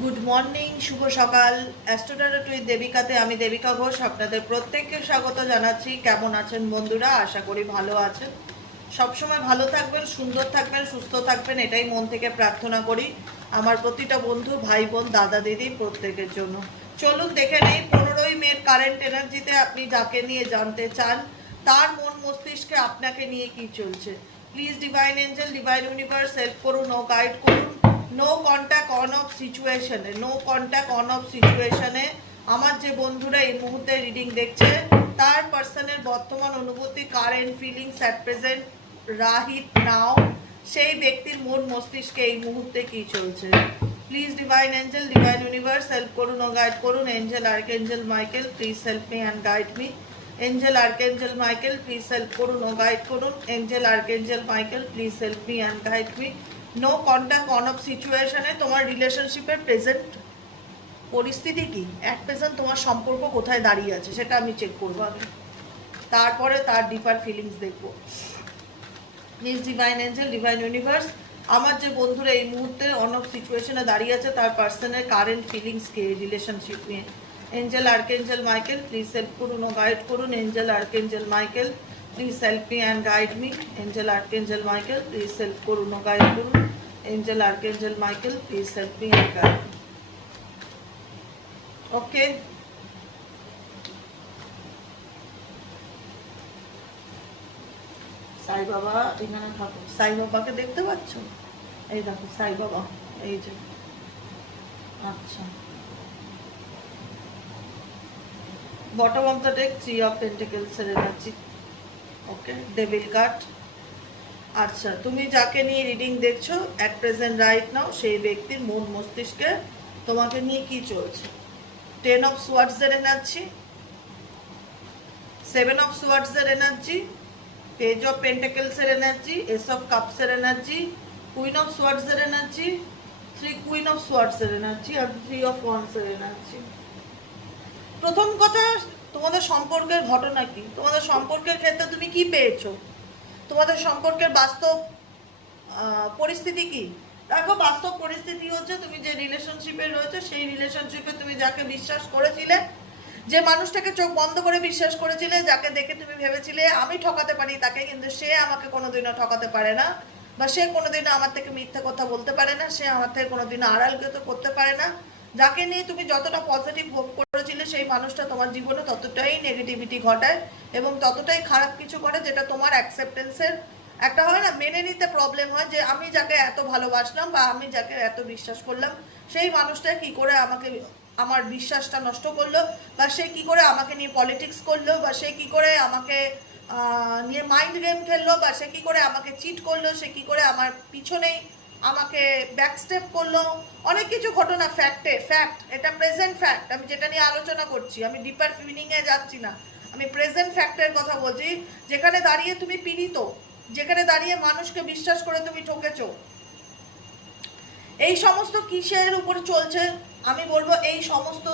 Good morning, শুভ সকাল। অ্যাস্ট্রোটারো টুইথ দেবিকাতে আমি দেবিকা ঘোষ আপনাদের প্রত্যেককে স্বাগত জানাচ্ছি। কেমন আছেন বন্ধুরা? আশা করি ভালো আছেন। সবসময় ভালো থাকবেন, সুন্দর থাকবেন, সুস্থ থাকবেন, এটাই মন থেকে প্রার্থনা করি আমার প্রতিটা বন্ধু, ভাই বোন, দাদা দিদি প্রত্যেকের জন্য। চলুন দেখে নেই 15ই মের কারেন্ট এনার্জিতে আপনি যাকে নিয়ে জানতে চান তার মন মস্তিষ্কে আপনাকে নিয়ে কি চলছে। Please divine angel, divine universe help করুন ও গাইড করুন। নো কন্ট্যাক্ট অন অফ সিচুয়েশনে, নো কন্ট্যাক্ট অন অফ সিচুয়েশনে আমার যে বন্ধুরা এই মুহূর্তে রিডিং দেখছে তার পার্সনের বর্তমান অনুভূতি, current feelings at present right now, সেই ব্যক্তির মন মস্তিষ্কে এই মুহূর্তে কি চলছে। Please divine angel, divine universe help করুন ও গাইড করুন। Angel archangel Michael please help me and guide me. Angel archangel Michael please help করুন ও গাইড করুন। Angel archangel Michael please help me and guide me. No contact on off সিচুয়েশনে তোমার রিলেশনশিপের present পরিস্থিতি কি, অ্যাট প্রেজেন্ট তোমার সম্পর্ক কোথায় দাঁড়িয়ে আছে সেটা আমি চেক করবো আগে, তারপরে তার ডিপার ফিলিংস দেখবো। Please divine angel, divine universe আমার যে বন্ধুরা এই মুহূর্তে অন অফ সিচুয়েশনে দাঁড়িয়ে আছে তার পার্সনের কারেন্ট ফিলিংসকে রিলেশনশিপ নিয়ে। Angel archangel Michael please help করুন ও গাইড করুন। Angel archangel Michael please help me and guide me. Angel archangel Michael please help করুন ও গাইড করুন। Angel archangel Michael please help me and guide me. Okay, Sai Baba এখানে থাকো। সাই বাবাকে দেখতে পাচ্ছ? এই দেখো সাই বাবা, এই যে। আচ্ছা, bottom of the deck 3 of pentacles এর এনার্জি। ওকে, ডেভিল কার্ড। আচ্ছা, তুমি যাকে নিয়ে রিডিং দেখছো অ্যাট প্রেজেন্ট রাইট নাও সেই ব্যক্তির মন মস্তিষ্কে তোমাকে নিয়ে কি চলছে। 10 অফ সোয়ার্ডস এর এনার্জি, 7 অফ সোয়ার্ডস এর এনার্জি, পেজ অফ পেন্টিকলস এর এনার্জি, এস অফ কাপস এর এনার্জি, কুইন অফ সোয়ার্ডস এর এনার্জি, 3 কুইন অফ সোয়ার্ডস এর এনার্জি আর 3 অফ ওয়ান্স এর এনার্জি। প্রথম কথা, তোমাদের সম্পর্কের ঘটনা কি, তোমাদের সম্পর্কের ক্ষেত্রে তুমি কি পেয়েছো, তোমাদের সম্পর্কের বাস্তব পরিস্থিতি কি। দেখো, বাস্তব পরিস্থিতি হচ্ছে তুমি যে রিলেশনশিপে রয়েছে সেই রিলেশনশিপে তুমি যাকে বিশ্বাস করেছিলে, যে মানুষটাকে চোখ বন্ধ করে বিশ্বাস করেছিলে, যাকে দেখে তুমি ভেবেছিলে আমি ঠকাতে পারি তাকে, কিন্তু সে আমাকে কোনোদিনও ঠকাতে পারে না, বা সে কোনোদিনও আমার থেকে মিথ্যে কথা বলতে পারে না, সে আমার থেকে কোনোদিনও আড়ালগত করতে পারে না। যাকে নিয়ে তুমি যতটা পজিটিভ হোপ করেছিলে সেই মানুষটা তোমার জীবনে ততটাই নেগেটিভিটি ঘটায় এবং ততটাই খারাপ কিছু করে, যেটা তোমার অ্যাকসেপ্টেন্সের একটা হয় না, মেনে নিতে প্রবলেম হয়, যে আমি যাকে এত ভালোবাসলাম বা আমি যাকে এত বিশ্বাস করলাম সেই মানুষটা কি করে আমাকে আমার বিশ্বাসটা নষ্ট করলো, বা সে কি করে আমাকে নিয়ে পলিটিক্স করলো, বা সে কি করে আমাকে নিয়ে মাইন্ড গেম খেললো, বা সে কি করে আমাকে চিট করলো, সে কি করে আমার পিছনেই আমাকে ব্যাকস্টেপ করলো। অনেক কিছু ঘটনা ফ্যাক্ট, এটা প্রেজেন্ট ফ্যাক্ট, আমি যেটা নিয়ে আলোচনা করছি, আমি ডিপার মিনিংয়ে যাচ্ছি না, আমি প্রেজেন্ট ফ্যাক্টের কথা বলছি। যেখানে দাঁড়িয়ে তুমি পীড়িত, যেখানে দাঁড়িয়ে মানুষকে বিশ্বাস করে তুমি ঠকেছো, এই সমস্ত কিসের উপর চলছে আমি বলবো এই সমস্ত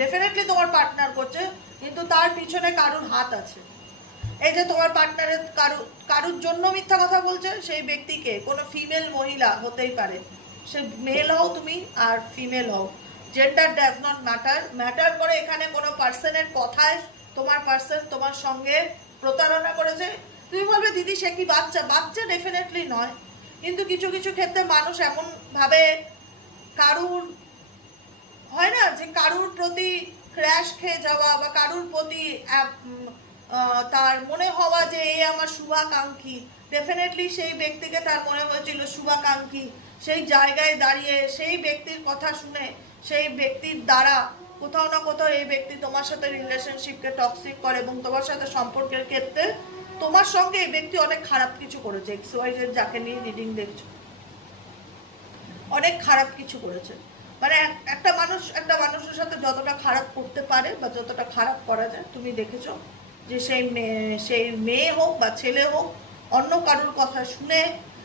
ডেফিনেটলি তোমার পার্টনার করছে, কিন্তু তার পিছনে কারুর হাত আছে। এই যে তোমার পার্টনারের কারুর জন্য মিথ্যা কথা বলছে, সেই ব্যক্তিকে কোনো ফিমেল মহিলা হতেই পারে, সে মেল হও তুমি আর ফিমেল হও, জেন্ডার ডাজ নট ম্যাটার করে এখানে কোনো পার্সনের কথায় তোমার পার্সন তোমার সঙ্গে প্রতারণা করেছে। তুমি বলবে দিদি সে কি বাচ্চা, বাচ্চা ডেফিনেটলি নয়, কিন্তু কিছু কিছু ক্ষেত্রে মানুষ এমনভাবে কারুর হয় না, যে কারুর প্রতি ক্র্যাশ খেয়ে যাওয়া বা কারুর প্রতি তার মনে হওয়া যে এই আমার শুভাকাঙ্ক্ষী, ডেফিনেটলি সেই ব্যক্তিকে তার মনে হয়েছিল শুভাকাঙ্ক্ষী, সেই জায়গায় দাঁড়িয়ে সেই ব্যক্তির কথা শুনে সেই ব্যক্তির দ্বারা কোথাও না কোথাও এই ব্যক্তি তোমার সাথে রিলেশনশিপকে টক্সিক করে এবং তোমার সাথে সম্পর্কের ক্ষেত্রে তোমার সঙ্গে এই ব্যক্তি অনেক খারাপ কিছু করেছে। XYZ যাকে নিয়ে রিডিং দেখছো অনেক খারাপ কিছু করেছে, মানে একটা মানুষ একটা মানুষের সাথে যতটা খারাপ করতে পারে বা যতটা খারাপ করা যায় তুমি দেখেছো, যে সেই মেয়ে হোক বা ছেলে হোক অন্য কারুর কথা শুনে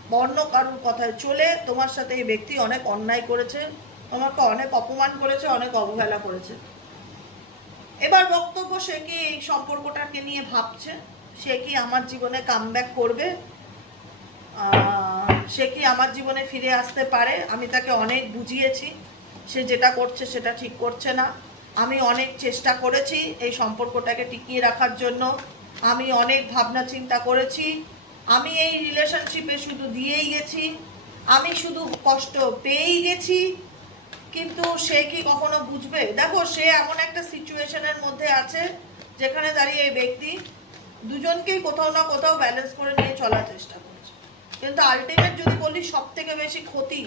বা অন্য কারুর কথায় চলে তোমার সাথে এই ব্যক্তি অনেক অন্যায় করেছে, তোমাকে অনেক অপমান করেছে, অনেক অবহেলা করেছে। এবার বক্তব্য, সে কি এই সম্পর্কটাকে নিয়ে ভাবছে, সে কি আমার জীবনে কামব্যাক করবে, সে কি আমার জীবনে ফিরে আসতে পারে। আমি তাকে অনেক বুঝিয়েছি, সে যেটা করছে সেটা ঠিক করছে না। আমি অনেক চেষ্টা করেছি এই সম্পর্কটাকে টিকিয়ে রাখার জন্য, আমি অনেক ভাবনা চিন্তা করেছি, আমি এই রিলেশনশিপে শুধু দিয়েই গেছি, আমি শুধু কষ্ট পেয়েই গেছি, কিন্তু সে কি কখনো বুঝবে? দেখো, সে এমন একটা সিচুয়েশনের মধ্যে আছে যেখানে দাঁড়িয়ে এই ব্যক্তি দুজনকেই কোথাও না কোথাও ব্যালেন্স করে নিয়ে চলার চেষ্টা করছে, কিন্তু আলটিমেট যদি বলি সব থেকে বেশি ক্ষতি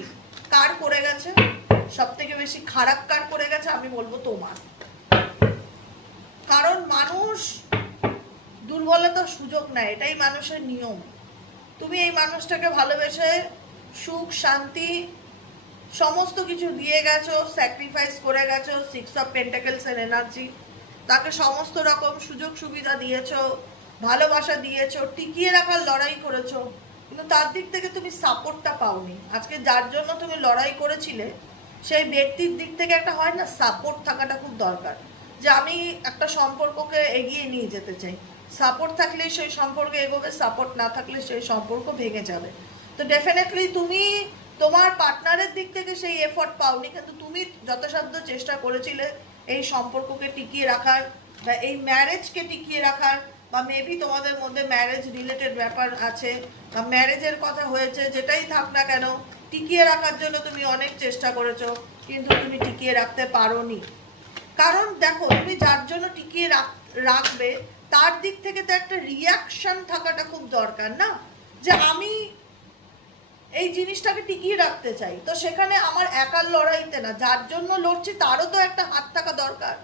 কার করে গেছে, সব থেকে বেশি খারাপ কার করে গেছে, আমি বলবো তোমার। কারণ মানুষ দুর্বলতার সুযোগ নেয়, এটাই মানুষের নিয়ম। তুমি এই মানুষটাকে ভালোবেসে সুখ শান্তি সমস্ত কিছু দিয়ে গেছো, স্যাক্রিফাইস করে গেছো, 6 অফ পেন্টাকেলসের এনার্জি, তাকে সমস্ত রকম সুযোগ সুবিধা দিয়েছো, ভালোবাসা দিয়েছো, টিকিয়ে রাখার লড়াই করেছো, কিন্তু তার দিক থেকে তুমি সাপোর্টটা পাওনি। আজকে যার জন্য তুমি লড়াই করেছিলে সেই ব্যক্তির দিক থেকে একটা হয় না, সাপোর্ট থাকাটা খুব দরকার, যে আমি একটা সম্পর্ককে এগিয়ে নিয়ে যেতে চাই। সাপোর্ট থাকলে সেই সম্পর্ক এগোবে, সাপোর্ট না থাকলে সেই সম্পর্ক ভেঙে যাবে। তো ডেফিনেটলি তুমি তোমার পার্টনারের দিক থেকে সেই এফোর্ট পাওনি, কিন্তু তুমি যথাসাধ্য চেষ্টা করেছিলে এই সম্পর্ককে টিকিয়ে রাখার, বা এই ম্যারেজকে টিকিয়ে রাখার, বা মেবি তোমাদের মধ্যে ম্যারেজ রিলেটেড ব্যাপার আছে, বা ম্যারেজের কথা হয়েছে, যেটাই থাক না কেন টিকিয়ে রাখার জন্য তুমি অনেক চেষ্টা করেছো, কিন্তু তুমি টিকিয়ে রাখতে পারোনি। কারণ দেখো, তুমি যার জন্য টিকিয়ে রাখবে তার দিক থেকে তো একটা রিয়াকশন থাকাটা খুব দরকার না, যে আমি এই জিনিসটাকে টিকিয়ে রাখতে চাই, তো সেখানে আমার একার লড়াইতে না, যার জন্য লড়ছি তারও তো একটা হাত থাকা দরকার,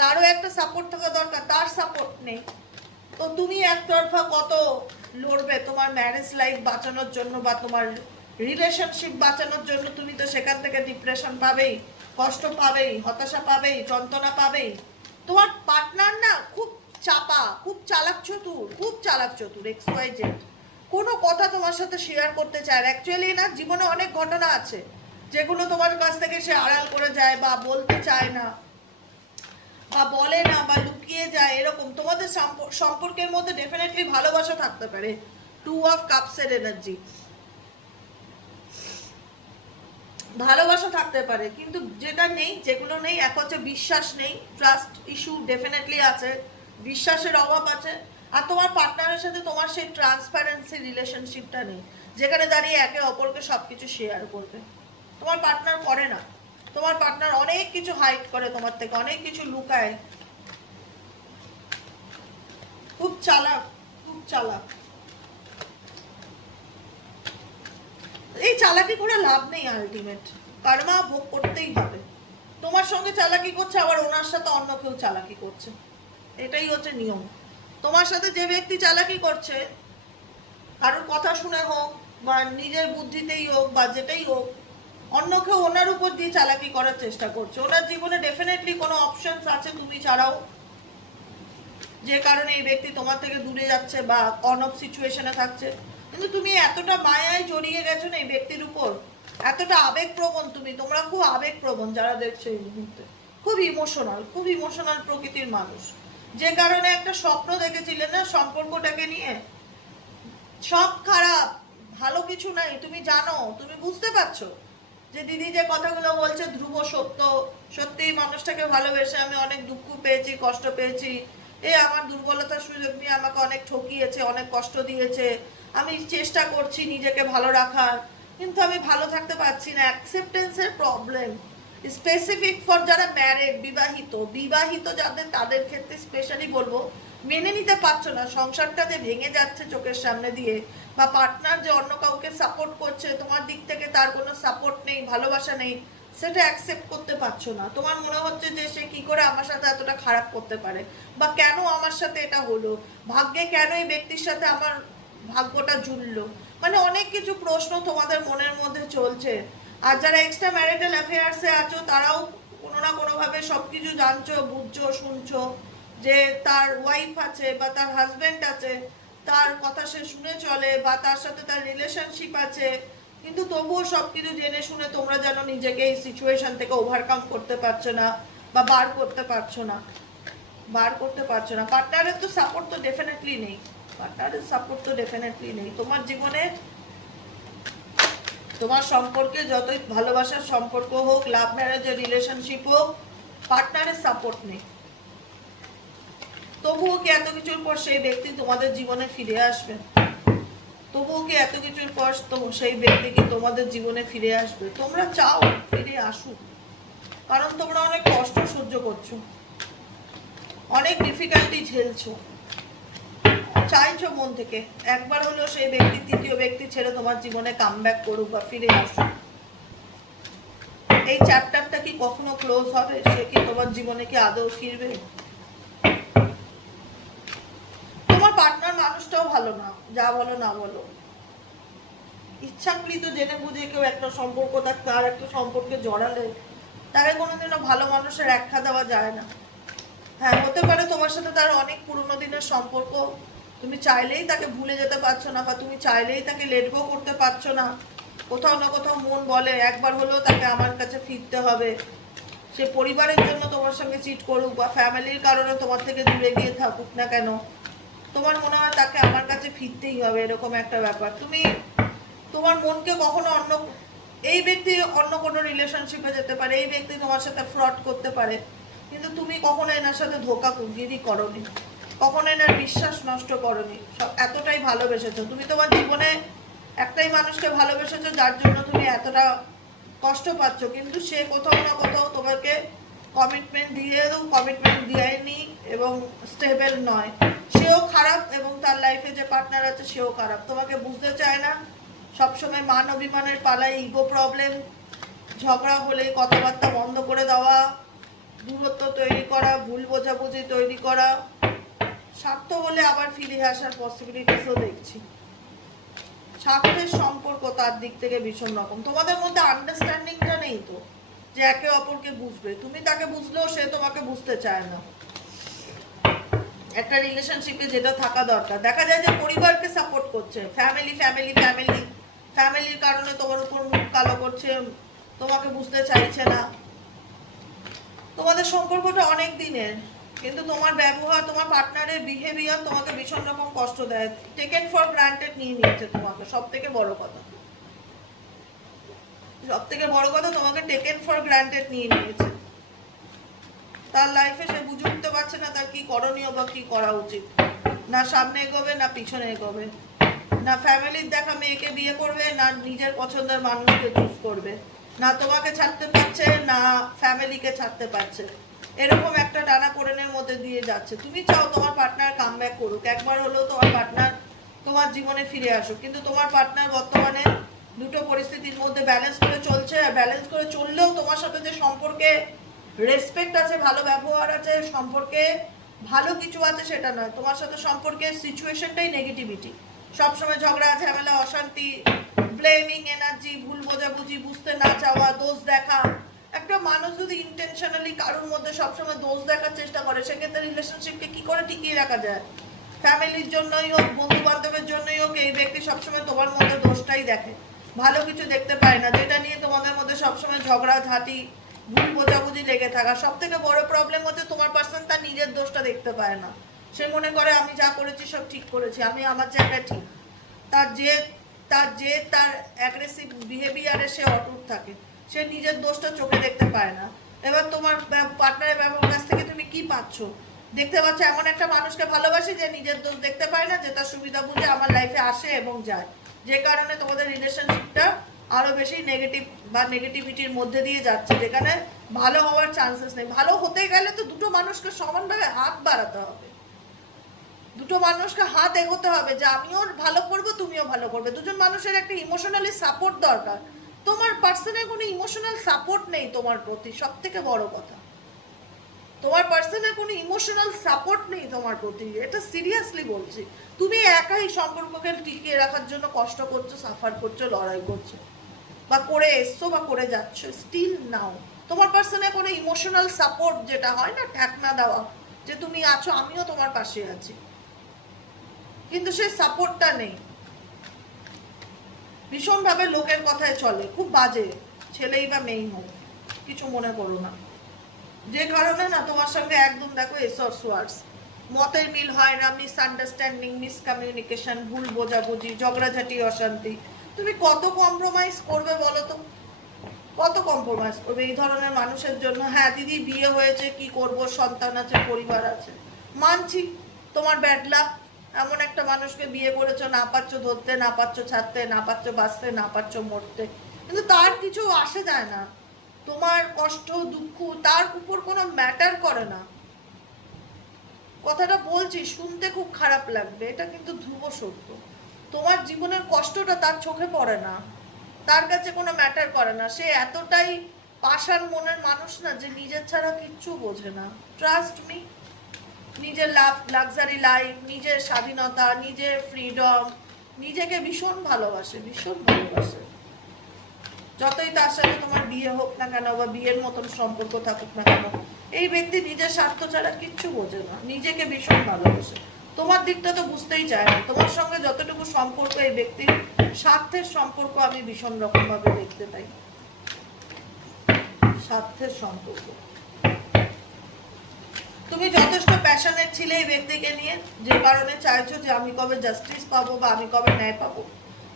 তারও একটা সাপোর্ট থাকা দরকার, তার সাপোর্ট নেই। তো তুমি একতরফা কত লড়বে তোমার ম্যারেজ লাইফ বাঁচানোর জন্য বা তোমার রিলেশনশিপ বাঁচানোর জন্য? তুমি তো সেখান থেকে ডিপ্রেশন পাবেই, কষ্ট পাবেই, হতাশা পাবেই, যন্ত্রণা পাবেই। তোমার পার্টনার না খুব চাপা, খুব চালাক চতুর, খুব চালাক চতুর, XYZ, কোনো কথা তোমার সাথে শেয়ার করতে চায়। অ্যাকচুয়ালি না, জীবনে অনেক ঘটনা আছে যেগুলো তোমার কাছ থেকে সে আড়াল করে যায়, বা বলতে চায় না, বা বলে না, বা লুকিয়ে যায়। এরকম তোমাদের সম্পর্কের মধ্যে ডেফিনেটলি ভালোবাসা থাকতে পারে, 2 অফ কাপসের এনার্জি, ভালোবাসা থাকতে পারে, কিন্তু যেটা নেই, যেগুলো নেই, এক হচ্ছে বিশ্বাস নেই, ট্রাস্ট ইস্যু ডেফিনেটলি আছে, বিশ্বাসের অভাব আছে। আর তোমার পার্টনারের সাথে তোমার সেই ট্রান্সপারেন্সি রিলেশনশিপটা নেই, যেখানে দাঁড়িয়ে একে অপরকে সব কিছু শেয়ার করবে। তোমার পার্টনার করে না, তোমার পার্টনার অনেক কিছু হাইড করে তোমার থেকে, অনেক কিছু লুকায়, খুব চালাক, খুব চালাক। এই চালাকি করে লাভ নেই, আলটিমেট কর্মা ভোগ করতেই হবে। তোমার সঙ্গে চালাকি করছে, আবার ওনার সাথে অন্য কেউ চালাকি করছে, এটাই হচ্ছে নিয়ম। তোমার সাথে যে ব্যক্তি চালাকি করছে, কারোর কথা শুনে হোক বা নিজের বুদ্ধিতেই হোক বা যেটাই হোক, অন্য কেউ ওনার উপর দিয়ে চালাকি করার চেষ্টা করছে। ওনার জীবনে ডেফিনেটলি কোনো অপশনস আছে তুমি ছাড়াও, যে কারণে এই ব্যক্তি তোমার থেকে দূরে যাচ্ছে বা অন অফ সিচুয়েশনে থাকছে। কিন্তু তুমি এতটা মায়ায় জড়িয়ে গেছো না এই ব্যক্তির উপর, এতটা আবেগপ্রবণ তুমি, তোমরা খুব আবেগপ্রবণ যারা দেখছো এই মুহূর্তে, খুব ইমোশনাল, খুব ইমোশনাল প্রকৃতির মানুষ, যে কারণে একটা স্বপ্ন দেখেছিলে না সম্পর্কটাকে নিয়ে, সব খারাপ, ভালো কিছু নাই, তুমি জানো, তুমি বুঝতে পারছো যে দিদি যে কথাগুলো বলছে ধ্রুব সত্য। সত্যিই মানুষটাকে ভালোবেসে আমি অনেক দুঃখ পেয়েছি, কষ্ট পেয়েছি, আমার দুর্বলতার সুযোগ নিয়ে আমাকে অনেক ঠকিয়েছে, অনেক কষ্ট দিয়েছে, আমি চেষ্টা করছি নিজেকে ভালো রাখার, কিন্তু আমি ভালো থাকতে পারছি না। অ্যাকসেপ্টেন্সের প্রবলেম, স্পেসিফিক ফর যারা ম্যারিড, বিবাহিত যাদের, তাদের ক্ষেত্রে স্পেশালি বলবো, মেনে নিতে পারছো না সংসারটা যে ভেঙে যাচ্ছে চোখের সামনে দিয়ে, বা পার্টনার যে অন্য কাউকে সাপোর্ট করছে, তোমার দিক থেকে তার কোনো সাপোর্ট নেই, ভালোবাসা নেই, সেটা অ্যাকসেপ্ট করতে পারছো না। তোমার মনে হচ্ছে যে সে কি করে আমার সাথে এতটা খারাপ করতে পারে, বা কেন আমার সাথে এটা হলো, ভাগ্যে কেন এই ব্যক্তির সাথে আমার ভাগ্যটা জুড়লো, মানে অনেক কিছু প্রশ্ন তোমাদের মনের মধ্যে চলছে। আর যারা এক্সট্রা ম্যারিটাল অ্যাফেয়ার্সে আছো, তারাও কোনো না কোনোভাবে সব কিছু জানছো, বুঝছো, শুনছো, যে তার ওয়াইফ আছে বা তার হাজব্যান্ড আছে, তার কথা সে শুনে চলে, বা তার সাথে তার রিলেশনশিপ আছে, কিন্তু তবুও সব কিছু জেনে শুনে তোমরা যেন নিজেকে এই সিচুয়েশন থেকে ওভারকাম করতে পারছো না, বা বার করতে পারছো না। পার্টনারের তো সাপোর্ট তো ডেফিনেটলি নেই, তোমার জীবনে তোমার সম্পর্কে যতই ভালোবাসার সম্পর্ক হোক, লাভ ম্যারেজের রিলেশনশিপ হোক, পার্টনারের সাপোর্ট নেই। তবুও কি এত কিছুর পর সেই ব্যক্তি তোমাদের জীবনে ফিরে আসবে? তবুও কি এত কিছুর পর সেই ব্যক্তি কি তোমাদের জীবনে ফিরে আসবে? তোমরা চাও ফিরে আসুক, কারণ তোমরা অনেক কষ্ট সহ্য করছো, অনেক ডিফিকাল্টি ঝেলছো, চাইছো মন থেকে একবার হলেও সেই ব্যক্তি তৃতীয় ব্যক্তি ছেড়ে তোমার জীবনে কামব্যাক করুক বা ফিরে আসুক। এই চ্যাপ্টারটা কি কখনো ক্লোজ হবে? সে কি তোমার জীবনে কি আদৌ ফিরবে? তোমার পার্টনার মানুষটাও ভালো না, যা বলো না বলো। ইচ্ছাকৃত জেনে বুঝে কেউ একটা সম্পর্ক থাকতে আর একটা সম্পর্কে জড়ালে তাকে কোনোদিনও ভালো মানুষের একখা দেওয়া যায় না। হ্যাঁ, হতে পারে তোমার সাথে তার অনেক পুরনো দিনের সম্পর্ক, তুমি চাইলেই তাকে ভুলে যেতে পারছো না, বা তুমি চাইলেই তাকে লেট গো করতে পারছো না। কোথাও না কোথাও মন বলে একবার হলেও তাকে আমার কাছে ফিরতে হবে। সে পরিবারের জন্য তোমার সঙ্গে চিট করুক বা ফ্যামিলির কারণে তোমার থেকে দূরে গিয়ে থাকুক না কেন, তোমার মনে হয় তাকে আমার কাছে ফিরতেই হবে, এরকম একটা ব্যাপার। তুমি তোমার মনকে কখনো এই ব্যক্তি অন্য কোনো রিলেশনশিপে যেতে পারে, এই ব্যক্তি তোমার সাথে ফ্রড করতে পারে, কিন্তু তুমি কখনো এনার সাথে ধোঁকাগিরি করনি, কখনো এনার বিশ্বাস নষ্ট করনি। সব এতটাই ভালোবেসেছো তুমি, তোমার জীবনে একটাই মানুষকে ভালোবেসেছো যার জন্য তুমি এতটা কষ্ট পাচ্ছ, কিন্তু সে কোথাও না কোথাও তোমাকে কমিটমেন্ট দেয়নি এবং স্টেবল নয়। সেও খারাপ এবং তার লাইফে যে পার্টনার আছে সেও খারাপ, তোমাকে বুঝতে চায় না। সবসময় মান অভিমানের পালায়, ইগো প্রবলেম, ঝগড়া হলে কথাবার্তা বন্ধ করে দেওয়া, দূরত্ব তৈরি করা, ভুল বোঝাবুঝি তৈরি করা, স্বার্থ হলে আবার ফিরে আসার পসিবিলিটিসও দেখছি। স্বার্থের সম্পর্ক তার দিক থেকে ভীষণ রকম। তোমাদের মধ্যে আন্ডারস্ট্যান্ডিংটা নেই তো, যে একে অপরকে বুঝবে। তুমি তাকে বুঝলেও সে তোমাকে বুঝতে চায় না। একটা রিলেশনশিপে যেটা থাকা দরকার, দেখা যায় যে পরিবারকে সাপোর্ট করছে, ফ্যামিলির কারণে তোমার উপর মুখ কালো করছে, তোমাকে বুঝতে চাইছে না। তোমাদের সম্পর্কটা অনেক দিনের, কিন্তু তোমার ব্যবহার, তোমার পার্টনারের বিহেভিয়ার তোমাকে ভীষণ রকম কষ্ট দেয়। টেকেন ফর গ্রান্টেড নিয়ে নিয়েছে তোমাকে, সব থেকে বড় কথা তোমাকে টেকেন ফর গ্রান্টেড নিয়ে নিয়েছে। তার লাইফে সে বুঝে উঠতে পারছে না তার কি করণীয় বা কি করা উচিত। না সামনে এগোবে না পিছনে এগোবে, না ফ্যামিলির দেখা মেয়েকে বিয়ে করবে, না নিজের পছন্দের মানুষকে চুজ করবে, না তোমাকে ছাড়তে পারছে না ফ্যামিলিকে ছাড়তে পারছে। এরকম একটা টানাপোড়েনের মধ্যে দিয়ে যাচ্ছে। তুমি চাও তোমার পার্টনার কামব্যাক করুক, একবার হলেও তোমার পার্টনার তোমার জীবনে ফিরে আসুক, কিন্তু তোমার পার্টনার বর্তমানে দুটো পরিস্থিতির মধ্যে ব্যালেন্স করে চলছে। আর ব্যালেন্স করে চললেও তোমার সাথে যে সম্পর্কে রেসপেক্ট আছে, ভালো ব্যবহার আছে, সম্পর্কে ভালো কিছু আছে সেটা নয়। তোমার সাথে সম্পর্কের সিচুয়েশনটাই নেগেটিভিটি, সবসময় ঝগড়া ঝামেলা, অশান্তি, ব্লেমিং এনার্জি, ভুল বোঝাবুঝি, বুঝতে না চাওয়া, দোষ দেখা। একটা মানুষ যদি ইন্টেনশনালি কারোর মধ্যে সবসময় দোষ দেখার চেষ্টা করে, সেক্ষেত্রে রিলেশনশিপকে কি করে টিকিয়ে রাখা যায়? ফ্যামিলির জন্যই হোক, বন্ধু বান্ধবের জন্যই হোক, এই ব্যক্তি সবসময় তোমার মধ্যে দোষটাই দেখে, ভালো কিছু দেখতে পায় না, যেটা নিয়ে তোমাদের মধ্যে সবসময় ঝগড়া ঝাঁটি, ভুল বোঝাবুঝি লেগে থাকা। সব থেকে বড় প্রবলেম হচ্ছে তোমার পার্সন তার নিজের দোষটা দেখতে পায় না। সে মনে করে আমি যা করেছি সব ঠিক করেছি, আমি আমার জায়গায় ঠিক। তার অ্যাগ্রেসিভ বিহেভিয়ারে সে অটুট থাকে, সে নিজের দোষটা চোখে দেখতে পায় না। এবার তোমার পার্টনারের ব্যবহার কাছ থেকে তুমি কি পাচ্ছ? দেখতে পাচ্ছ এমন একটা মানুষকে ভালোবাসি যে নিজের দোষ দেখতে পায় না, যে তার সুবিধা বুঝে আমার লাইফে আসে এবং যায়, যে কারণে তোমাদের রিলেশনশিপটা আরো বেশি নেগেটিভ বা নেগেটিভিটির মধ্যে দিয়ে যাচ্ছে, যেখানে ভালো হওয়ার চান্সেস নেই। ভালো হতে গেলে তো দুটো মানুষকে সমানভাবে হাত বাড়াতে হবে, দুটো মানুষকে হাত এগোতে হবে, যে আমিও ভালো করব তুমিও ভালো করবে। দুজন মানুষের একটা ইমোশনালি সাপোর্ট দরকার। তোমার পার্সনের কোনো ইমোশনাল সাপোর্ট নেই তোমার প্রতি, সব থেকে বড় কথা। তোমার পার্সনের কোনো ইমোশনাল সাপোর্ট নেই তোমার প্রতি, এটা সিরিয়াসলি বলছি। তুমি একাই সম্পর্ককে টিকিয়ে রাখার জন্য কষ্ট করছো, সাফার করছো, লড়াই করছো, বা করে এসছো বা করে যাচ্ছ, স্টিল নাও তোমার পার্সনে কোনো ইমোশনাল সাপোর্ট, যেটা হয় না ঠেকনা দেওয়া, যে তুমি আছো আমিও তোমার পাশে আছি, কিন্তু সেই সাপোর্টটা নেই। ভীষণভাবে লোকের কথায় চলে, খুব বাজে, ছেলেই বা মেয়েই হোক, কিছু মনে করো না। যে কারণে না তোমার সঙ্গে একদম দেখো এসর সোয়ার্স, মতের মিল হয় না, মিসআন্ডারস্ট্যান্ডিং, মিসকমিউনিকেশন, ভুল বোঝাবুঝি, ঝগড়াঝাটি, অশান্তি। তুমি কত কম্প্রোমাইজ করবে বলো তো, কত কম্প্রোমাইজ করবে এই ধরনের মানুষের জন্য? হ্যাঁ দিদি বিয়ে হয়েছে, কি করব, সন্তান আছে, পরিবার আছে, মানছি তোমার ব্যাড লাক, এমন একটা মানুষকে বিয়ে করেছো, না পাচ্ছ ধরতে, না পাচ্ছ ছাড়তে, না পাচ্ছ বাঁচতে, না পাচ্ছ মরতে, কিন্তু তার কিছু আসে যায় না। তোমার কষ্ট দুঃখ তার উপর কোনো ম্যাটার করে না। কথাটা বলছি, শুনতে খুব খারাপ লাগবে, এটা কিন্তু ধ্রুব সত্য। তোমার জীবনের কষ্টটা তার চোখে পড়ে না, তার কাছে কোনো ম্যাটার করে না। সে এতটাই পাষাণ মনের মানুষ না যে নিজের ছাড়া কিচ্ছু বোঝে না। ট্রাস্ট মি, নিজের লাক্সারি লাইফ, নিজের স্বাধীনতা, নিজের ফ্রিডম, নিজেকে ভীষণ ভালোবাসে, ভীষণ ভালোবাসে। যতই তার সাথে তোমার বিয়ে হোক না কেন বা বিয়ের মতন সম্পর্ক থাকুক না কেন, এই ব্যক্তি নিজের স্বার্থ ছাড়া কিচ্ছু বোঝে না, নিজেকে ভীষণ ভালোবাসে। তোমার দিকটা তো বুঝতেই চায় না। তোমার সঙ্গে যতটুকু সম্পর্ক এই ব্যক্তির স্বার্থের সম্পর্ক আমি ভীষণ রকম ভাবে দেখতে পাই, স্বার্থের সম্পর্ক। তুমি যথেষ্ট প্যাশনেট ছিলে এই ব্যক্তিকে নিয়ে, যে কারণে চাইছো যে আমি কবে জাস্টিস পাবো বা আমি কবে ন্যায় পাবো,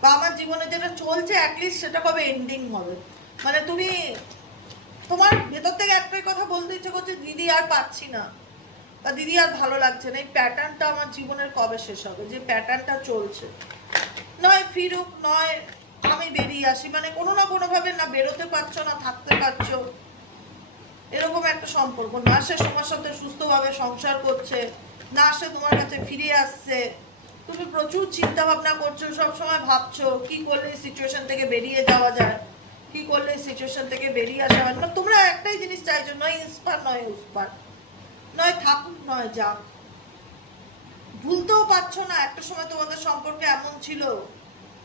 বা আমার জীবনে যেটা চলছে অ্যাটলিস্ট সেটা কবে এন্ডিং হবে। মানে তুমি, তোমার ভেতর থেকে একটাই কথা বলতে ইচ্ছে করছে, দিদি আর পাচ্ছি না বা দিদি আর ভালো লাগছে না, এই প্যাটার্নটা আমার জীবনের কবে শেষ হবে, যে প্যাটার্নটা চলছে। নয় ফিরুক, নয় আমি বেরিয়ে আসি, মানে কোনো না কোনোভাবে না বেরোতে পারছো না থাকতে পারছো, এরকম একটা সম্পর্ক। না সে তোমার সাথে সুস্থভাবে সংসার করছে, না সে তোমার কাছে ফিরে আসছে, তুমি প্রচুর চিন্তা ভাবনা করছো, সবসময় ভাবছো কি করলে এই সিচুয়েশন থেকে বেরিয়ে যাওয়া যায়, কি করলে এই সিচুয়েশন থেকে বেরিয়ে আসা হয় না। তোমরা একটাই জিনিস চাইছো, নয় ইন্সপায়ার নয় উস্পার, নয় থাকুক নয় যাক। ভুলতেও পারছো না, একটা সময় তোমাদের সম্পর্কে এমন ছিল,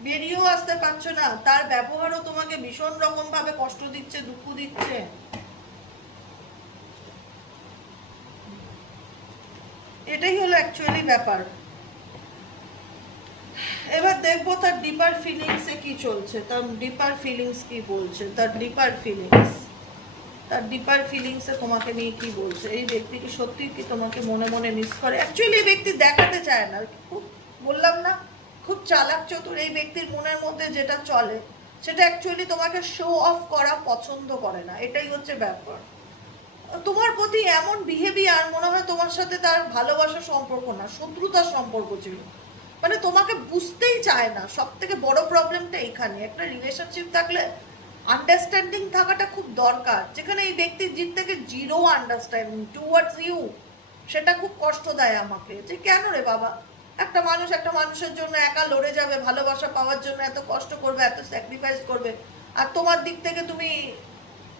বেরিয়েও আসতে পারছো না, তার ব্যবহারও তোমাকে ভীষণ রকম ভাবে কষ্ট দিচ্ছে, দুঃখ দিচ্ছে। এটাই হলো অ্যাকচুয়ালি ব্যাপার। এবার দেখবো তার ডিপার ফিলিংসে কি চলছে, তার ডিপার ফিলিংস কি বলছে, তার ডিপার ফিলিংস, তার ডিপার ফিলিংসে তোমাকে নিয়ে কি বলছে। এই ব্যক্তি কি সত্যি কি তোমাকে মনে মনে মিস করে? অ্যাকচুয়ালি এই ব্যক্তি দেখাতে চায় না, খুব বললাম না খুব চালাক চতুর। এই ব্যক্তির মনের মধ্যে যেটা চলে সেটা অ্যাকচুয়ালি তোমাকে শো অফ করা পছন্দ করে না, এটাই হচ্ছে ব্যাপার। তোমার প্রতি এমন বিহেভিয়ার মনে হয় তোমার সাথে তার ভালোবাসার সম্পর্ক না, শত্রুতার সম্পর্ক ছিল। মানে তোমাকে বুঝতেই চায় না। সব থেকে বড় প্রবলেমটা এখানে। একটা রিলেশনশিপ থাকলে আন্ডারস্ট্যান্ডিং থাকাটা খুব দরকার, যেখানে এই ব্যক্তির দিক থেকে জিরো আন্ডারস্ট্যান্ডিং টুয়ার্ডস ইউ। সেটা খুব কষ্ট দেয় আমাকে, যে কেন রে বাবা, একটা মানুষ একটা মানুষের জন্য একা লড়ে যাবে, ভালোবাসা পাওয়ার জন্য এত কষ্ট করবে, এত স্যাক্রিফাইস করবে, আর তোমার দিক থেকে তুমি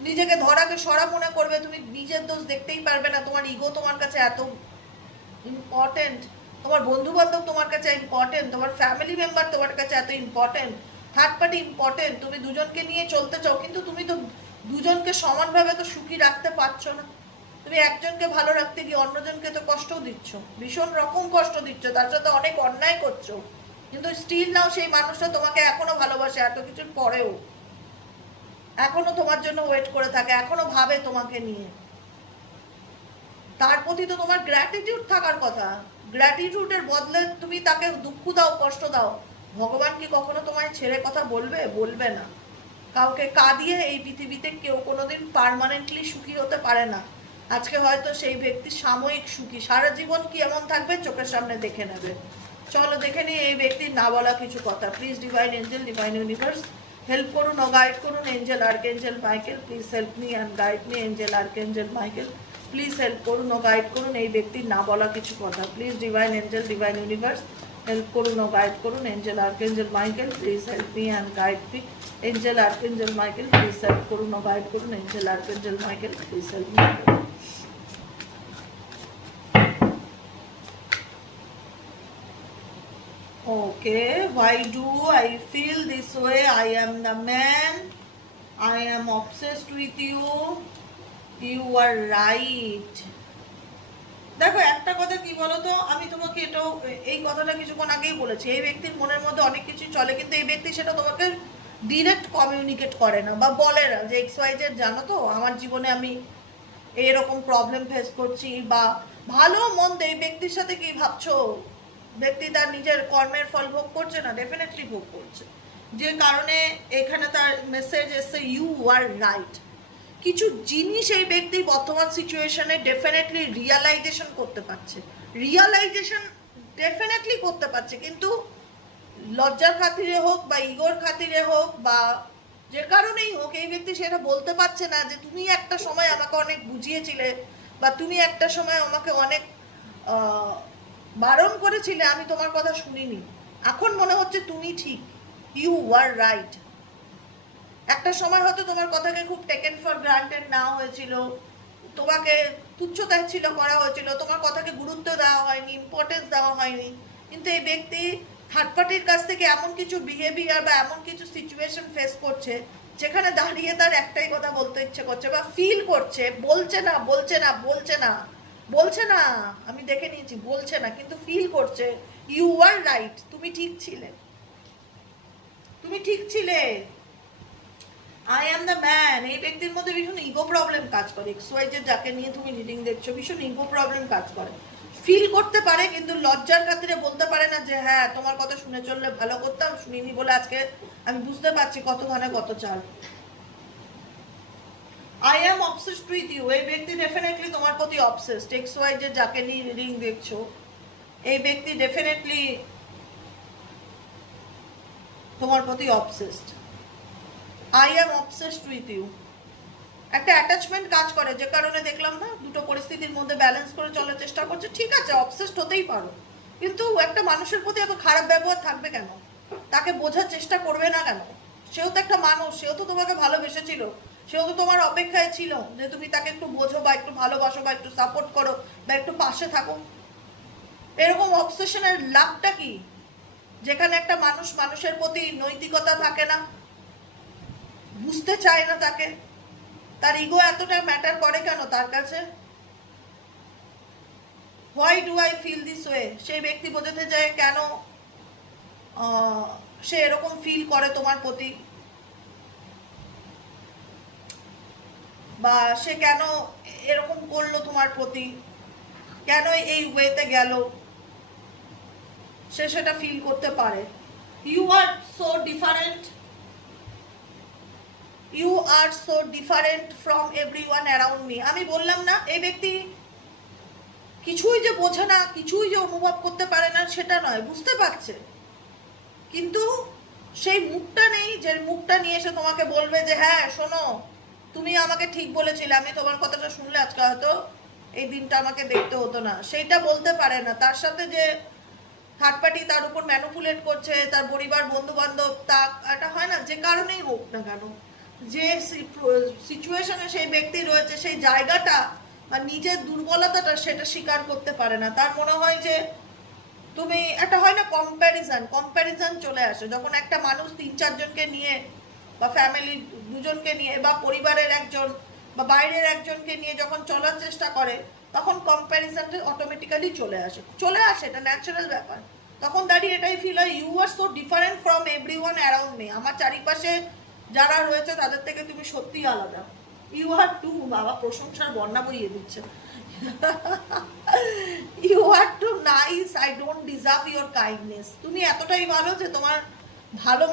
নিজেকে ধরাকে সরা মনে করবে, তুমি নিজের দোষ দেখতেই পারবে না, তোমার ইগো তোমার কাছে এত ইম্পর্টেন্ট, তোমার বন্ধু বান্ধব তোমার কাছে ইম্পর্টেন্ট, তোমার ফ্যামিলি মেম্বার তোমার কাছে এত ইম্পর্টেন্ট, থার্ড পার্টি ইম্পর্টেন্ট, তুমি দুজনকে নিয়ে চলতে চাও, কিন্তু তুমি তো দুজনকে সমানভাবে তো সুখী রাখতে পারছো না। তুমি একজনকে ভালো রাখতে গিয়ে অন্যজনকে তো কষ্টও দিচ্ছ, ভীষণ রকম কষ্ট দিচ্ছ, তার সাথে অনেক অন্যায় করছো, কিন্তু স্টিল নাও সেই মানুষটা তোমাকে এখনো ভালোবাসে, এত কিছুর পরেও এখনো তোমার জন্য ওয়েট করে থাকে, এখনো ভাবে তোমাকে নিয়ে। তার প্রতি তো তোমার গ্র্যাটিটিউড থাকার কথা। গ্র্যাটিটিউডের বদলে তুমি তাকে দুঃখ দাও, কষ্ট দাও। ভগবান কি কখনো তোমায় ছেড়ে কথা বলবে? বলবে না। কাউকে কাঁদিয়ে এই পৃথিবীতে কেউ কোনোদিন পার্মানেন্টলি সুখী হতে পারে না। আজকে হয়তো সেই ব্যক্তি সাময়িক সুখী, সারা জীবন কি এমন থাকবে চোখের সামনে দেখে নেবে। চলো দেখে নিই এই ব্যক্তির না বলা কিছু কথা। Please divine angel, divine universe, help করুন ও গাইড করুন। Angel archangel Michael, please help me and guide me. Angel archangel Michael, please help করুন ও গাইড করুন এই ব্যক্তির না বলা কিছু কথা। Please divine angel, divine universe, help করুন ও গাইড করুন। Angel archangel Michael, please help me and guide me. Angel archangel Michael, please help করুন ও গাইড করুন। Angel archangel Michael, please help me. Okay, why do I feel this way? I am the man. I am obsessed with you. You are right. দেখো একটা কথা কি বলতো, আমি তোমাকে এটাও এই কথাটা কিছুক্ষণ আগেই বলেছি। এই ব্যক্তির মনের মধ্যে অনেক কিছু চলে, কিন্তু এই ব্যক্তি সেটা তোমাকে ডিরেক্ট কমিউনিকেট করে না বা বলে না যে এক্স ওয়াই জেড জানো তো আমার জীবনে আমি এইরকম প্রবলেম ফেস করছি, বা ভালো মন্দ এই ব্যক্তির সাথে কি ভাবছো ব্যক্তি তার নিজের কর্মের ফল ভোগ করছে না? ডেফিনেটলি ভোগ করছে। যে কারণে এখানে তার মেসেজ এসছে ইউ আর রাইট। কিছু জিনিস এই ব্যক্তি বর্তমান সিচুয়েশনে ডেফিনেটলি রিয়ালাইজেশন করতে পারছে, রিয়ালাইজেশন ডেফিনেটলি করতে পারছে, কিন্তু লজ্জার খাতিরে হোক বা ইগোর খাতিরে হোক বা যে কারণেই হোক এই ব্যক্তি সেটা বলতে পারছে না যে তুমি একটা সময় আমাকে অনেক বুঝিয়েছিলে বা তুমি একটা সময় আমাকে অনেক বারণ করেছিলে, আমি তোমার কথা শুনিনি, এখন মনে হচ্ছে তুমি ঠিক, ইউ আর রাইট। একটা সময় হয়তো তোমার কথাকে খুব টেকেন ফর গ্রান্টেড নেওয়া হয়েছিল, তোমাকে তুচ্ছতাচ্ছিল্য করা হয়েছিল, তোমার কথাকে গুরুত্ব দেওয়া হয়নি, ইম্পর্টেন্স দেওয়া হয়নি, কিন্তু এই ব্যক্তি থার্ড পার্টির কাছ থেকে এমন কিছু বিহেভিয়ার বা এমন কিছু সিচুয়েশন ফেস করছে যেখানে দাঁড়িয়ে তার একটাই কথা বলতে ইচ্ছে করছে বা ফিল করছে, বলছে না বলছে না বলছে না বলছে না, আমি দেখে নিয়েছি বলছে না, কিন্তু ফিল করছে ইউ আর রাইট, তুমি ঠিক ছিলে, তুমি ঠিক ছিলে, আই অ্যাম দ্য ম্যান। এই ব্যক্তির মধ্যে ভীষণ ইগো প্রবলেম কাজ করে, XY যে যাকে নিয়ে তুমি রিডিং দেখছো ভীষণ ইগো প্রবলেম কাজ করে, ফিল করতে পারে কিন্তু লজ্জার খাতিরে বলতে পারে না যে হ্যাঁ তোমার কথা শুনে চললে ভালো করতাম, শুনিনি বলে আজকে আমি বুঝতে পারছি কত ধানে কত চাল। I am obsessed with you, এই ব্যক্তি ডেফিনেটলি তোমার প্রতি অবসেসড, XY যে যাকে নিয়ে রিডিং দেখছো এই ব্যক্তি ডেফিনেটলি তোমার প্রতি obsessed. I am obsessed with you, একটা অ্যাটাচমেন্ট কাজ করে যে কারণে দেখলাম না দুটো পরিস্থিতির মধ্যে ব্যালেন্স করে চলার চেষ্টা করছে। ঠিক আছে অবসেসড হতেই পারো, কিন্তু একটা মানুষের প্রতি এত খারাপ ব্যবহার থাকবে কেন, তাকে বোঝার চেষ্টা করবে না কেন? সেও তো একটা মানুষ, সেও তো তোমাকে ভালোবেসেছিল, সেও তো তোমার অপেক্ষায় ছিল যে তুমি তাকে একটু বোঝো বা একটু ভালোবাসো বা একটু সাপোর্ট করো বা একটু পাশে থাকো। এরকম অবসেশনের লাভটা কি, যেখানে একটা মানুষ মানুষের প্রতি নৈতিকতা থাকে না, বুঝতে চায় না তাকে, তার ইগো এতটা ম্যাটার করে কেন তার কাছে? Why do I feel this way, সেই ব্যক্তি বোঝাতে চায় কেন সে এরকম ফিল করে তোমার প্রতি, বা সে কেন এরকম করলো তোমার প্রতি, কেন এই ওয়েতে গেল, সে সেটা ফিল করতে পারে। You are so different, you are so different from everyone around me. আমি বললাম না এই ব্যক্তি কিছুই যে বোঝে না, কিছুই যে অনুভব করতে পারে না সেটা নয়, বুঝতে পারছে, কিন্তু সেই মুখটা নেই যে মুখটা নিয়ে এসে তোমাকে বলবে যে হ্যাঁ শোনো তুমি আমাকে ঠিক বলেছিলে, আমি তোমার কথাটা শুনলে আজকে হয়তো এই দিনটা আমাকে দেখতে হতো না, সেইটা বলতে পারে না। তার সাথে যে থার্ড পার্টি তার উপর ম্যানুপুলেট করছে, তার পরিবার বন্ধু বান্ধব, তা এটা হয় না যে কারণেই হোক না কেন, যে সিচুয়েশনে সেই ব্যক্তি রয়েছে সেই জায়গাটা বা নিজের দুর্বলতাটা সেটা স্বীকার করতে পারে না। তার মনে হয় যে তুমি একটা হয় না কম্প্যারিজন চলে আসে যখন একটা মানুষ 3-4 জনকে নিয়ে বা ফ্যামিলি দুজনকে নিয়ে বা পরিবারের একজন বা বাইরের একজনকে নিয়ে যখন চলার চেষ্টা করে তখন কম্প্যারিজনটা অটোমেটিক্যালি চলে আসে, এটা ন্যাচারাল ব্যাপার। তখন দাঁড়িয়ে এটাই ফিল হয় you are so different from everyone around me, আমার চারিপাশে যারা রয়েছে তাদের থেকে তুমি সত্যিই আলাদা। ইউ আর টু, বাবা প্রশংসার বন্যা বইয়ে দিচ্ছে। You are too nice, I don't deserve your kindness, তুমি এতটাই ভালো যে তোমার ভালো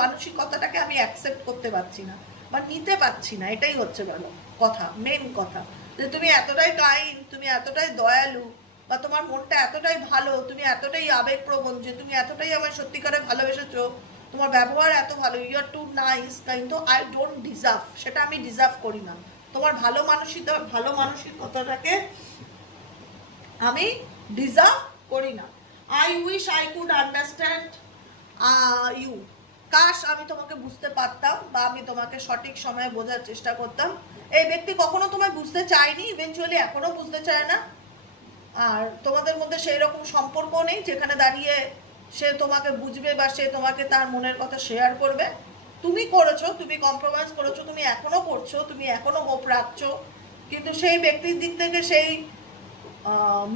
মানসিকতাটাকে আমি অ্যাকসেপ্ট করতে পারছি না বা নিতে পারছি না, এটাই হচ্ছে ভালো কথা, মেন কথা, যে তুমি এতটাই কাইন্ড, তুমি এতটাই দয়ালু বা তোমার মনটা এতটাই ভালো, তুমি এতটাই আবেগপ্রবণ যে তুমি এতটাই আমার সত্যিকারে ভালোবেসেছো, তোমার ব্যবহার এত ভালো, ইউ আর টু নাইস, কিন্তু আই ডোন্ট ডিজার্ভ, সেটা আমি ডিজার্ভ করি না, তোমার ভালো মানসিকতাটাকে আমি ডিজার্ভ করি না। I wish I could understand you, কাশ আমি তোমাকে বুঝতে পারতাম বা আমি তোমাকে সঠিক সময়ে বোঝার চেষ্টা করতাম। এই ব্যক্তি কখনো তোমায় বুঝতে চায়নি, ইভেনচুয়ালি এখনো বুঝতে চায় না, আর তোমাদের মধ্যে সেই রকম সম্পর্ক নেই যেখানে দাঁড়িয়ে সে তোমাকে বুঝবে বা সে তোমাকে তার মনের কথা শেয়ার করবে। তুমি করেছো, তুমি কম্প্রোমাইজ করেছো, তুমি এখনো করছো, তুমি এখনো হোপ রাখছো, কিন্তু সেই ব্যক্তির দিক থেকে সেই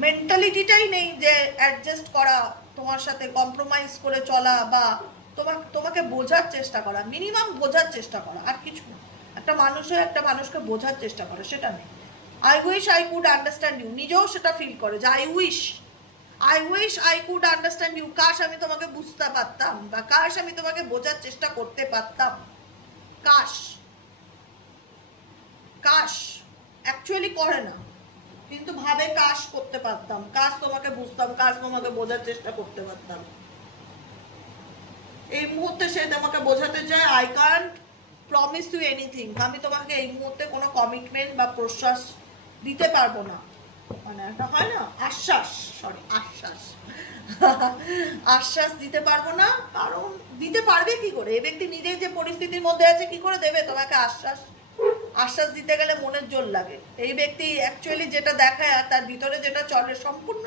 মেন্টালিটিটাই নেই যে অ্যাডজাস্ট করা, তোমার সাথে কম্প্রোমাইজ করে চলা বা তোমাকে বোঝার চেষ্টা করা, মিনিমাম বোঝার চেষ্টা করা, আর কিছু না। একটা মানুষকে বোঝার চেষ্টা করে সেটা নেই। I wish I could understand you, নিজেও সেটা ফিল করে যে I wish I wish I could understand you, কাশ আমি তোমাকে বুঝতে পারতাম, বা কাশ আমি তোমাকে বোঝার চেষ্টা করতে পারতাম। কাশ, কাশ অ্যাকচুয়ালি করে না, কিন্তু ভাবে কাশ করতে পারতাম, কাশ তোমাকে বুঝতাম, কাশ তোমাকে বোঝার চেষ্টা করতে পারতাম। এই মুহূর্তে সে তোমাকে বোঝাতে চায় I can't promise you anything, আমি তোমাকে এই মুহূর্তে কোনো কমিটমেন্ট বা প্রশ্বাস দিতে পারবো না, মানে একটা হয় না আশ্বাস, সরি আশ্বাস আশ্বাস দিতে পারবো না। কারণ দিতে পারবে কি করে, এই ব্যক্তি নিজেই যে পরিস্থিতির মধ্যে আছে, কি করে দেবে তোমাকে আশ্বাস? আশ্বাস দিতে গেলে মনের জোর লাগে। এই ব্যক্তি অ্যাকচুয়ালি যেটা দেখায় আর তার ভিতরে যেটা চলে সম্পূর্ণ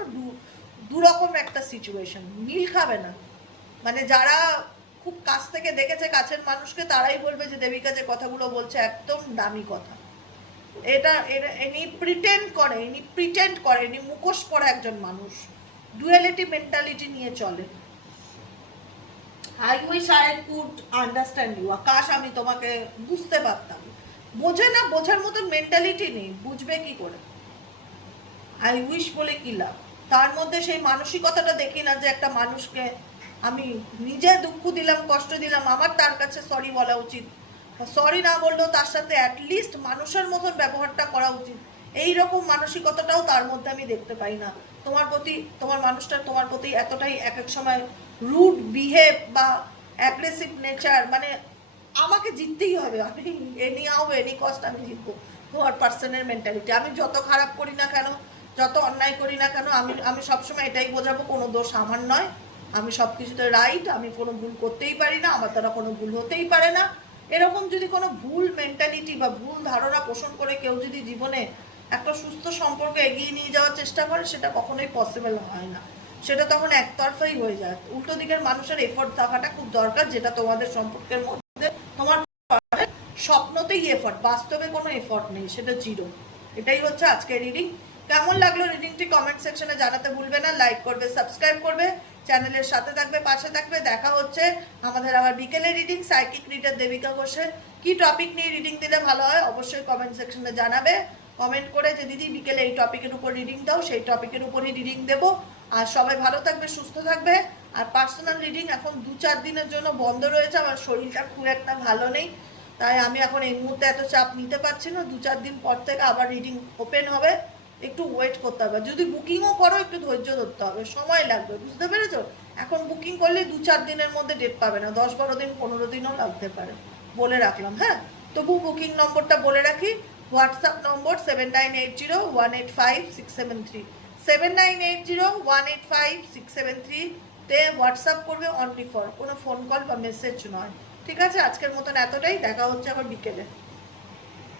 দুরকম একটা সিচুয়েশন, মিল খাবে না। মানে যারা খুব কাছ থেকে দেখেছে কাছের মানুষকে, তারাই বলবে যে দেবিকা যে কথাগুলো বলছে একদম দামি কথা। এটা ইনি প্রিটেন্ড করে, ইনি মুখোশ পরে একজন মানুষ, ডুয়ালিটি মেন্টালিটি নিয়ে চলে। I wish I could understand you, Akash আমি তোমাকে বুঝতে পারতাম। বোঝে না, বোঝার মতন মেন্টালিটি নেই, বুঝবে কি করে? আই উইশ বলে কি লাভ? তার মধ্যে সেই মানসিকতাটা দেখি না যে একটা মানুষকে আমি নিজে দুঃখ দিলাম, কষ্ট দিলাম, আমার তার কাছে সরি বলা উচিত, সরি না বললেও তার সাথে অ্যাটলিস্ট মানুষের মতন ব্যবহারটা করা উচিত। এই রকম মানসিকতাটাও তার মধ্যে আমি দেখতে পাই না। তোমার প্রতি, তোমার মানুষটা তোমার প্রতি এতটাই এক এক সময় রুড বিহেভ বা অ্যাগ্রেসিভ নেচার, মানে আমাকে জিততেই হবে, আমি এনি আও এনি কস্ট আমি জিতবো। তোমার পার্সনের মেন্টালিটি, আমি যত খারাপ করি না কেন, যত অন্যায় করি না কেন, আমি সবসময় এটাই বোঝাবো কোনো দোষ আমার নয়, আমি সব কিছুতে রাইট, আমি কোনো ভুল করতেই পারি না, আমার দ্বারা কোনো ভুল হতেই পারে না। এরকম যদি কোনো ভুল মেন্টালিটি বা ভুল ধারণা পোষণ করে কেউ যদি জীবনে একটা সুস্থ সম্পর্ক এগিয়ে নিয়ে যাওয়ার চেষ্টা করে, সেটা কখনোই পসিবল হয় না, সেটা তখন একতরফাই হয়ে যায়। উল্টো দিকের মানুষের এফোর্ট থাকাটা খুব দরকার, যেটা তোমাদের সম্পর্কের মধ্যে তোমার স্বপ্নতেই এফোর্ট, বাস্তবে কোনো এফোর্ট নেই, সেটা জিরো। এটাই হচ্ছে আজকের রিডিং। কেমন লাগলো রিডিংটি কমেন্ট সেকশনে জানাতে ভুলবে না, লাইক করবে, সাবস্ক্রাইব করবে, চ্যানেলের সাথে থাকবে, পাশে থাকবে। দেখা হচ্ছে আমাদের আবার বিকেলে রিডিং, সাইকিক রিডার দেবিকা ঘোষের। কি টপিক নিয়ে রিডিং দিলে ভালো হয় অবশ্যই কমেন্ট সেকশনে জানাবে, কমেন্ট করে যে দিদি বিকেলে এই টপিকের উপর রিডিং দাও, সেই টপিকের উপরই রিডিং দেবো। আর সবাই ভালো থাকবে, সুস্থ থাকবে। আর পার্সোনাল রিডিং এখন 2-4 দিনের জন্য বন্ধ রয়েছে, আমার শরীরটা খুব একটা ভালো নেই, তাই আমি এখন এই মুহূর্তে এত চাপ নিতে পারছি না। 2-4 দিন পর থেকে আবার রিডিং ওপেন হবে, একটু ওয়েট করতে হবে। যদি বুকিংও করো একটু ধৈর্য ধরতে হবে, সময় লাগবে, বুঝতে পেরেছো? এখন বুকিং করলে 2-4 দিনের মধ্যে ডেট পাবে না, 10-12 দিন 15 দিনও লাগতে পারে, বলে রাখলাম। হ্যাঁ, তবু বুকিং নম্বরটা বলে রাখি, হোয়াটসঅ্যাপ নম্বর 7980185673, 7980185673 তে হোয়াটসঅ্যাপ করবে, অনলি ফর, কোনো ফোন কল বা মেসেজ নয়। ঠিক আছে, আজকের মতন এতটাই, দেখা হচ্ছে আবার বিকেলে।